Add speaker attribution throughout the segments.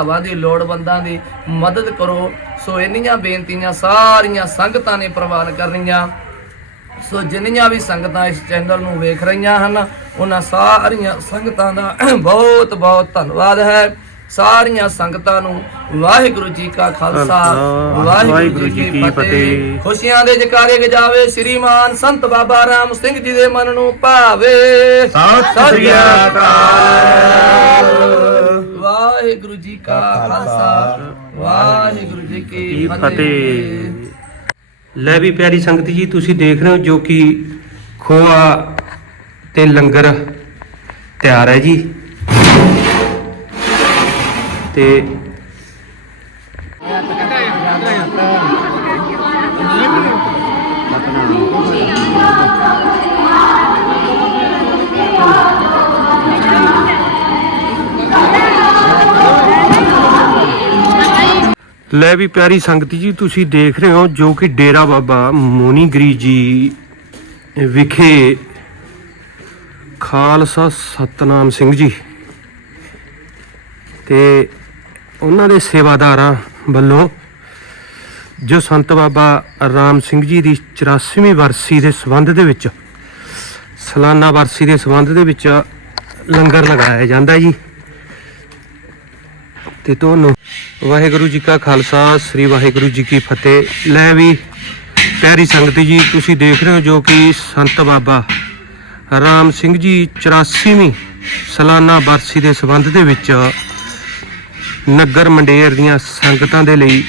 Speaker 1: ਭਰਾਵਾਂ ਦੀ ਲੋੜਵੰਦਾਂ ਦੀ ਮਦਦ ਕਰੋ। ਸੋ ਇੰਨੀਆਂ ਬੇਨਤੀਆਂ ਸਾਰੀਆਂ ਸੰਗਤਾਂ ਨੇ ਪ੍ਰਵਾਨ ਕਰਨੀਆਂ। ਸੋ ਜਿੰਨੀਆਂ ਵੀ ਸੰਗਤਾਂ ਇਸ ਚੈਨਲ ਨੂੰ ਵੇਖ ਰਹੀਆਂ ਹਨ ਉਹਨਾਂ ਸਾਰੀਆਂ ਸੰਗਤਾਂ ਦਾ ਬਹੁਤ ਬਹੁਤ ਧੰਨਵਾਦ ਹੈ। ਸਾਰੀਆਂ ਸੰਗਤਾਂ ਨੂੰ ਵਾਹਿਗੁਰੂ ਜੀ ਕਾ ਖਾਲਸਾ ਵਾਹਿਗੁਰੂ ਜੀ ਕੀ ਫਤਿਹ। ਖੁਸ਼ੀਆਂ ਦੇ ਜਕਾਰੇ ਗਜਾਵੇ ਸ੍ਰੀਮਾਨ ਸੰਤ ਬਾਬਾ ਰਾਮ ਸਿੰਘ ਜੀ ਦੇ ਮਨ ਨੂੰ ਭਾਵੇ।
Speaker 2: ਸਤਿ ਸ੍ਰੀ ਅਕਾਲ।
Speaker 1: ਵਾਹਿਗੁਰੂ ਜੀ ਕਾ ਖਾਲਸਾ। ਵਾਹਿਗੁਰੂ ਜੀ ਕੀ ਫਤਿਹ।
Speaker 2: ਲੈ ਵੀ ਪਿਆਰੀ ਸੰਗਤ ਜੀ ਤੁਸੀਂ ਦੇਖ ਰਹੇ ਹੋ ਜੋ ਕਿ ਖੋਆ ਤੇ ਲੰਗਰ ਤਿਆਰ ਹੈ ਜੀ। ਤੇ ਲੈ ਵੀ ਪਿਆਰੀ ਸੰਗਤੀ ਜੀ, ਤੁਸੀਂ ਦੇਖ ਰਹੇ ਹੋ ਜੋ ਕਿ ਡੇਰਾ ਬਾਬਾ ਮੋਨੀਗਰੀ ਜੀ ਵਿਖੇ ਖਾਲਸਾ ਸਤਨਾਮ ਸਿੰਘ ਜੀ ਤੇ ਉਹਨਾਂ ਦੇ ਸੇਵਾਦਾਰਾਂ ਵੱਲੋਂ ਜੋ ਸੰਤ ਬਾਬਾ ਰਾਮ ਸਿੰਘ ਜੀ ਦੀ 84ਵੀਂ ਵਰਸੀ ਦੇ ਸੰਬੰਧ ਦੇ ਵਿੱਚ, ਸਾਲਾਨਾ ਵਰਸੀ ਦੇ ਸੰਬੰਧ ਦੇ ਵਿੱਚ ਲੰਗਰ ਲਗਾਇਆ ਜਾਂਦਾ ਜੀ। ਤੇ ਤੁਹਾਨੂੰ ਵਾਹਿਗੁਰੂ ਜੀ ਕਾ ਖਾਲਸਾ, ਸ੍ਰੀ ਵਾਹਿਗੁਰੂ ਜੀ ਕੀ ਫਤਿਹ। ਲੈ ਵੀ ਪਿਆਰੀ ਸੰਗਤ ਜੀ, ਤੁਸੀਂ ਦੇਖ ਰਹੇ ਹੋ ਜੋ ਕਿ ਸੰਤ ਬਾਬਾ ਰਾਮ ਸਿੰਘ ਜੀ 84ਵੀਂ ਸਾਲਾਨਾ ਬਰਸੀ ਦੇ ਸੰਬੰਧ ਦੇ ਵਿੱਚ ਨਗਰ ਮੰਡੇਰ ਦੀਆਂ ਸੰਗਤਾਂ ਦੇ ਲਈ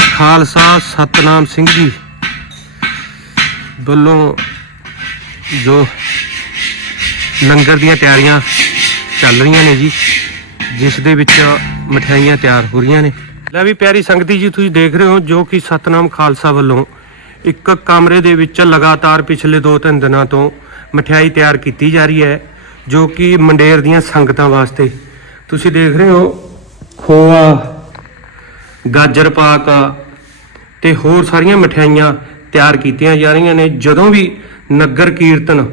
Speaker 2: ਖਾਲਸਾ ਸਤਨਾਮ ਸਿੰਘ ਜੀ ਵੱਲੋਂ ਜੋ ਲੰਗਰ ਦੀਆਂ ਤਿਆਰੀਆਂ ਚੱਲ ਰਹੀਆਂ ਨੇ ਜੀ। ਜਿਸ ਦੇ ਵਿੱਚ ਮਠਿਆਈਆਂ ਤਿਆਰ ਹੋ ਰਹੀਆਂ ਨੇ। ਲੈ ਵੀ ਪਿਆਰੀ ਸੰਗਤੀ ਜੀ, ਤੁਸੀਂ ਦੇਖ ਰਹੇ ਹੋ ਜੋ ਕਿ ਸਤਨਾਮ ਖਾਲਸਾ ਵੱਲੋਂ ਇੱਕ ਕਮਰੇ ਦੇ ਵਿੱਚ ਲਗਾਤਾਰ ਪਿਛਲੇ 2-3 ਦਿਨਾਂ ਤੋਂ ਮਠਿਆਈ ਤਿਆਰ ਕੀਤੀ ਜਾ ਰਹੀ ਹੈ, ਜੋ ਕਿ ਮੰਡੇਰ ਦੀਆਂ ਸੰਗਤਾਂ ਵਾਸਤੇ। ਤੁਸੀਂ ਦੇਖ ਰਹੇ ਹੋ ਖੋਆ, ਗਾਜਰ ਪਾਕ ਤੇ ਹੋਰ ਸਾਰੀਆਂ ਮਠਿਆਈਆਂ ਤਿਆਰ ਕੀਤੀਆਂ ਜਾ ਰਹੀਆਂ ਨੇ। ਜਦੋਂ ਵੀ ਨਗਰ ਕੀਰਤਨ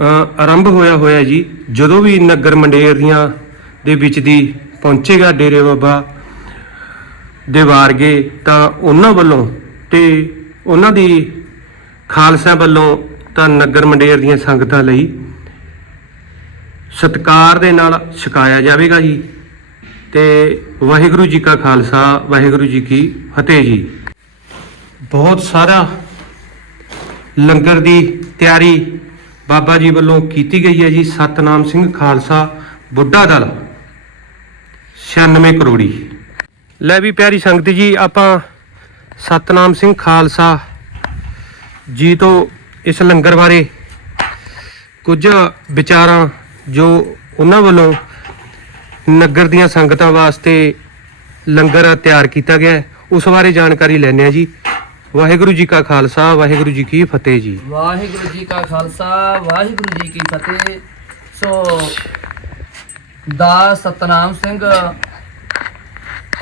Speaker 2: ਆਰੰਭ ਹੋਇਆ ਹੋਇਆ ਜੀ, ਜਦੋਂ ਵੀ ਨਗਰ ਮੰਡੇਰ ਦੀਆਂ ਦੇ ਵਿੱਚ ਦੀ ਪਹੁੰਚੇਗਾ ਡੇਰੇ ਬਾਬਾ ਦੇ ਵਾਰਗੇ, ਤਾਂ ਉਹਨਾਂ ਵੱਲੋਂ ਤੇ ਉਹਨਾਂ ਦੀ ਖਾਲਸਾ ਵੱਲੋਂ ਤਾਂ ਨਗਰ ਮੰਡੇਰ ਦੀਆਂ ਸੰਗਤਾਂ ਲਈ ਸਤਕਾਰ ਦੇ ਨਾਲ ਛਕਾਇਆ ਜਾਵੇਗਾ ਜੀ। ਤੇ ਵਾਹਿਗੁਰੂ ਜੀ ਕਾ ਖਾਲਸਾ, ਵਾਹਿਗੁਰੂ ਜੀ ਕੀ ਫਤਿਹ ਜੀ। ਬਹੁਤ ਸਾਰਾ ਲੰਗਰ ਦੀ ਤਿਆਰੀ ਬਾਬਾ ਜੀ ਵੱਲੋਂ ਕੀਤੀ ਗਈ ਹੈ ਜੀ। ਸਤਨਾਮ ਸਿੰਘ ਖਾਲਸਾ ਬੁੱਢਾ ਦਲ। 96 ਕਰੋੜੀ। ਲੈ ਵੀ ਪਿਆਰੀ ਸੰਗਤ ਜੀ, ਆਪਾਂ ਸਤਨਾਮ ਸਿੰਘ ਖਾਲਸਾ ਜੀ ਤੋਂ ਇਸ ਲੰਗਰ ਬਾਰੇ ਕੁਝ ਵਿਚਾਰਾਂ ਜੋ ਉਹਨਾਂ ਵੱਲੋਂ ਨਗਰ ਦੀਆਂ ਸੰਗਤਾਂ ਵਾਸਤੇ ਲੰਗਰ ਤਿਆਰ ਕੀਤਾ ਗਿਆ ਉਸ ਬਾਰੇ ਜਾਣਕਾਰੀ ਲੈਣੇ ਆ ਜੀ। ਵਾਹਿਗੁਰੂ ਜੀ ਕਾ ਖਾਲਸਾ, ਵਾਹਿਗੁਰੂ ਜੀ ਕੀ ਫਤਿਹ ਜੀ।
Speaker 1: ਵਾਹਿਗੁਰੂ ਜੀ ਕਾ ਖਾਲਸਾ, ਵਾਹਿਗੁਰੂ ਜੀ ਕੀ ਫਤਿਹ। ਸੋ ਦਾ ਸਤਨਾਮ ਸਿੰਘ।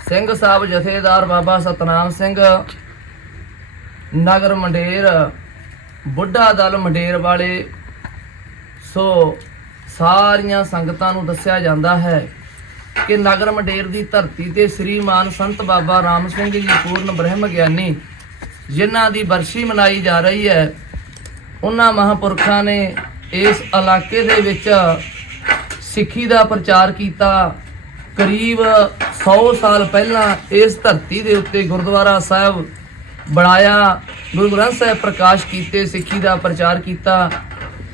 Speaker 1: ਸਿੰਘ ਸਾਹਿਬ ਜਥੇਦਾਰ ਬਾਬਾ ਸਤਨਾਮ ਸਿੰਘ। ਨਗਰ ਮੰਡੇਰ, ਬੁੱਢਾ ਦਲ ਮੰਡੇਰ ਵਾਲੇ। ਸੋ ਸਾਰੀਆਂ ਸੰਗਤਾਂ ਨੂੰ ਦੱਸਿਆ ਜਾਂਦਾ ਹੈ ਕਿ ਨਗਰ ਮੰਡੇਰ ਦੀ ਧਰਤੀ ਤੇ ਸ੍ਰੀਮਾਨ ਸੰਤ ਬਾਬਾ ਰਾਮ ਸਿੰਘ ਜੀ ਪੂਰਨ ਬ੍ਰਹਮ ਗਿਆਨੀ, ਜਿਨ੍ਹਾਂ ਦੀ ਬਰਸ਼ੀ ਮਨਾਈ ਜਾ ਰਹੀ ਹੈ, ਉਹਨਾਂ ਮਹਾਪੁਰਖਾਂ ਨੇ ਇਸ ਇਲਾਕੇ ਦੇ ਵਿੱਚ ਸਿੱਖੀ ਦਾ ਪ੍ਰਚਾਰ ਕੀਤਾ। ਕਰੀਬ 100 ਸਾਲ ਪਹਿਲਾਂ ਇਸ ਧਰਤੀ ਦੇ ਉੱਤੇ ਗੁਰਦੁਆਰਾ ਸਾਹਿਬ ਬਣਾਇਆ, ਗੁਰੂ ਗ੍ਰੰਥ ਸਾਹਿਬ ਪ੍ਰਕਾਸ਼ ਕੀਤੇ, ਸਿੱਖੀ ਦਾ ਪ੍ਰਚਾਰ ਕੀਤਾ।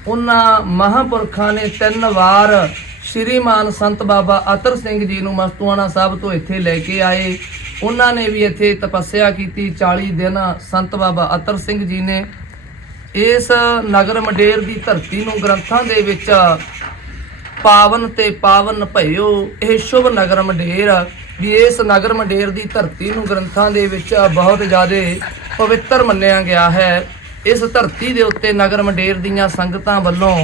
Speaker 1: ਉਹਨਾਂ ਮਹਾਪੁਰਖਾਂ ਨੇ ਤਿੰਨ ਵਾਰ ਸ਼੍ਰੀਮਾਨ ਸੰਤ ਬਾਬਾ ਅਤਰ ਸਿੰਘ ਜੀ ਨੂੰ ਮਸਤੂਆਣਾ ਸਾਹਿਬ ਤੋਂ ਇੱਥੇ ਲੈ ਕੇ ਆਏ। ਉਹਨਾਂ ਨੇ ਵੀ ਇੱਥੇ ਤਪੱਸਿਆ ਕੀਤੀ। 40 ਦਿਨ ਸੰਤ ਬਾਬਾ ਅਤਰ ਸਿੰਘ ਜੀ ਨੇ ਇਸ ਨਗਰ ਮੰਡੇਰ ਦੀ ਧਰਤੀ ਨੂੰ ਗ੍ਰੰਥਾਂ ਦੇ ਵਿੱਚ ਪਾਵਨ ਤੇ ਪਾਵਨ ਭਇਓ, ਇਹ ਸ਼ੁਭ ਨਗਰ ਮੰਡੇਰ ਵੀ ਇਸ ਨਗਰ ਮੰਡੇਰ ਦੀ ਧਰਤੀ ਨੂੰ ਗ੍ਰੰਥਾਂ ਦੇ ਵਿੱਚ ਬਹੁਤ ਜ਼ਿਆਦਾ ਪਵਿੱਤਰ ਮੰਨਿਆ ਗਿਆ ਹੈ। ਇਸ ਧਰਤੀ ਦੇ ਉੱਤੇ ਨਗਰ ਮੰਡੇਰ ਦੀਆਂ ਸੰਗਤਾਂ ਵੱਲੋਂ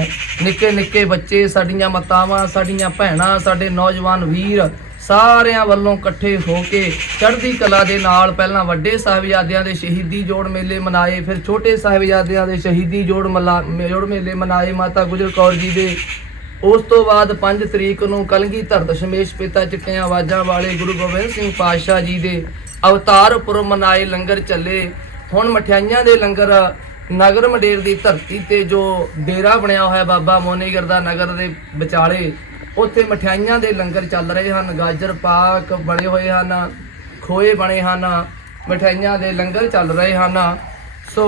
Speaker 1: ਨਿੱਕੇ ਨਿੱਕੇ ਬੱਚੇ, ਸਾਡੀਆਂ ਮਾਤਾਵਾਂ, ਸਾਡੀਆਂ ਭੈਣਾਂ, ਸਾਡੇ ਨੌਜਵਾਨ ਵੀਰ ਸਾਰਿਆਂ ਵੱਲੋਂ ਇਕੱਠੇ ਹੋ ਕੇ ਚੜ੍ਹਦੀ ਕਲਾ ਦੇ ਨਾਲ ਪਹਿਲਾਂ ਵੱਡੇ ਸਾਹਿਬਜ਼ਾਦਿਆਂ ਦੇ ਸ਼ਹੀਦੀ ਜੋੜ ਮੇਲੇ ਮਨਾਏ, ਫਿਰ ਛੋਟੇ ਸਾਹਿਬਜ਼ਾਦਿਆਂ ਦੇ ਸ਼ਹੀਦੀ ਜੋੜ ਮਲਾ, ਜੋੜ ਮੇਲੇ ਮਨਾਏ। ਮਾਤਾ ਗੁਜਰ ਕੌਰ ਜੀ ਦੇ ਉਸ ਤੋਂ ਬਾਅਦ 5 ਤਰੀਕ ਨੂੰ ਕਲਗੀਧਰ ਦਸ਼ਮੇਸ਼ ਪਿਤਾ ਚਿੱਟੀਆਂ ਆਵਾਜ਼ਾਂ ਵਾਲੇ ਗੁਰੂ ਗੋਬਿੰਦ ਸਿੰਘ ਪਾਤਸ਼ਾਹ ਜੀ ਦੇ ਅਵਤਾਰ ਪੁਰਬ ਮਨਾਏ ਲੰਗਰ ਚੱਲੇ। ਹੁਣ ਮਠਿਆਈਆਂ ਦੇ ਲੰਗਰ ਨਗਰ ਮੰਡੇਰ ਦੀ ਧਰਤੀ ਤੇ ਜੋ ਡੇਰਾ ਬਣਿਆ ਹੋਇਆ ਬਾਬਾ ਮੋਨੀਗਰ ਦਾ ਨਗਰ ਦੇ ਵਿਚਾਲੇ, ਉੱਥੇ ਮਠਿਆਈਆਂ ਦੇ ਲੰਗਰ ਚੱਲ ਰਹੇ ਹਨ। ਗਾਜਰ, ਪਾਕ ਬਣੇ ਹੋਏ ਹਨ, ਖੋਏ ਬਣੇ ਹਨ, ਮਠਿਆਈਆਂ ਦੇ ਲੰਗਰ ਚੱਲ ਰਹੇ ਹਨ। ਸੋ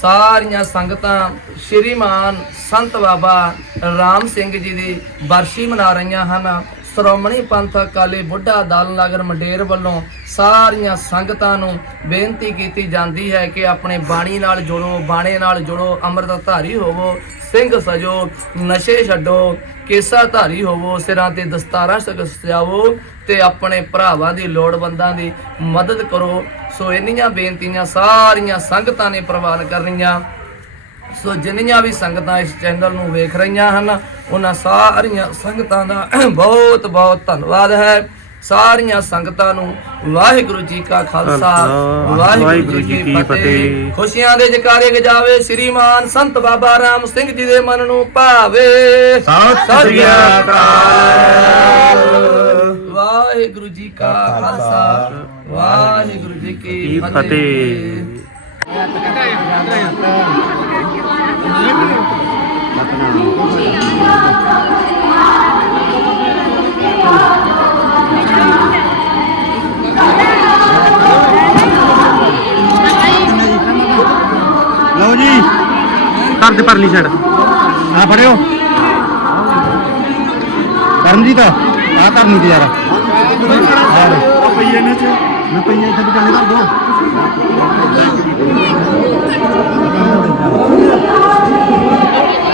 Speaker 1: ਸਾਰੀਆਂ ਸੰਗਤਾਂ ਸ਼੍ਰੀਮਾਨ ਸੰਤ ਬਾਬਾ ਰਾਮ ਸਿੰਘ ਜੀ ਦੀ ਬਰਸ਼ੀ ਮਨਾ ਰਹੀਆਂ ਹਨ। ਸ਼੍ਰੋਮਣੀ ਪੰਥ ਅਕਾਲੀ ਬੁੱਢਾ ਦਲ ਨਗਰ ਮੰਡੇਰ ਵੱਲੋਂ ਸਾਰੀਆਂ ਸੰਗਤਾਂ ਨੂੰ ਬੇਨਤੀ ਕੀਤੀ ਜਾਂਦੀ ਹੈ ਕਿ ਆਪਣੇ ਬਾਣੀ ਨਾਲ ਜੁੜੋ, ਬਾਣੇ ਨਾਲ ਜੁੜੋ ਅੰਮ੍ਰਿਤ ਧਾਰੀ ਹੋਵੋ, ਸਿੰਘ ਸਜੋ, ਨਸ਼ੇ ਛੱਡੋ ਕੇਸਾ ਧਾਰੀ ਹੋਵੋ, ਸਿਰਾਂ ਤੇ ਦਸਤਾਰਾਂ ਸਜਾਵੋ ਤੇ ਆਪਣੇ ਭਰਾਵਾਂ ਦੀ ਲੋੜਵੰਦਾਂ ਦੀ ਮਦਦ ਕਰੋ। ਸੋ ਇੰਨੀਆਂ ਬੇਨਤੀਆਂ ਸਾਰੀਆਂ ਸੰਗਤਾਂ ਨੇ ਪ੍ਰਵਾਨ ਕਰਨੀਆਂ। ਸੋ ਜਿੰਨੀਆਂ ਵੀ ਸੰਗਤਾਂ ਇਸ ਚੈਨਲ ਨੂੰ ਵੇਖ ਰਹੀਆਂ ਹਨ ਉਹਨਾਂ ਸਾਰੀਆਂ ਸੰਗਤਾਂ ਦਾ ਬਹੁਤ ਬਹੁਤ ਧੰਨਵਾਦ ਹੈ। ਸਾਰੀਆਂ ਸੰਗਤਾਂ ਨੂੰ ਵਾਹਿਗੁਰੂ ਜੀ ਕਾ ਖਾਲਸਾ ਵਾਹਿਗੁਰੂ ਜੀ ਕੀ ਫਤਿਹ। ਖੁਸ਼ੀਆਂ ਦੇ ਜਕਾਰੇ ਗਜਾਵੇ ਸ੍ਰੀਮਾਨ ਸੰਤ ਬਾਬਾ ਰਾਮ ਸਿੰਘ ਜੀ ਦੇ ਮਨ ਨੂੰ ਭਾਵੇ।
Speaker 3: ਸਤਿ ਸ੍ਰੀ ਅਕਾਲ।
Speaker 1: ਵਾਹਿਗੁਰੂ ਜੀ ਕਾ ਖਾਲਸਾ। ਵਾਹਿਗੁਰੂ ਜੀ ਕੀ
Speaker 2: ਫਤਿਹ।
Speaker 3: ਲਓ ਜੀ।
Speaker 2: ਕਰ ਦੇ ਪਰਲੀ ਸਾਈਡ
Speaker 3: ਆ ਫੜਿਓ। ਕਰਮਜੀਤ ਆ ਕਰਨੀ ਤੇ ਯਾਰ ਆ ਪਈਏ ਨੇ ਚ। ਮੈਂ ਪਈਏ ਇੱਥੇ ਬਚਾਣੇ ਕਰ ਦੋ
Speaker 4: Thank